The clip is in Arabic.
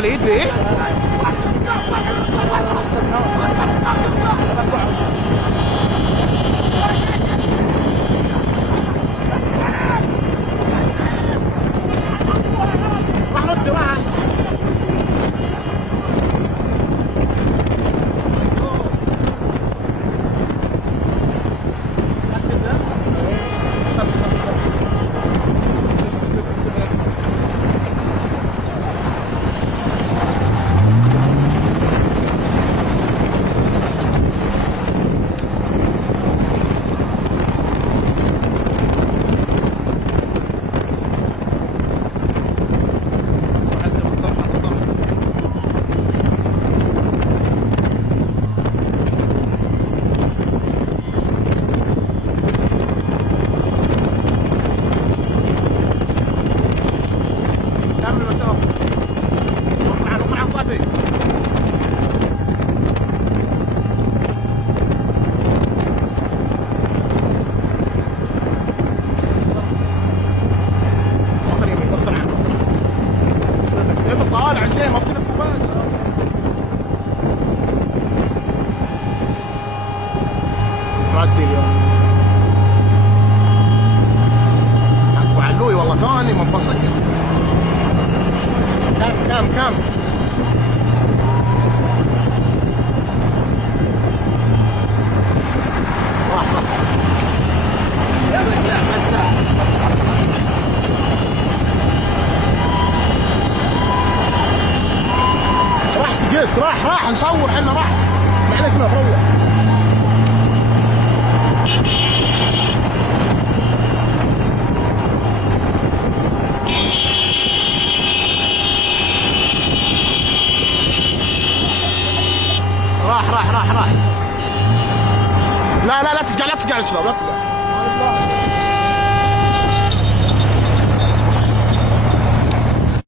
وليد ايه؟ راح رد معك. طالع شيء ما بتلف وبس. ردي اليوم ابو علوي والله ثاني منبسط. كم راح سقيس راح نصور احنا راح ما عليك ما روح. راح لا تسقع الشباب لا تسقع.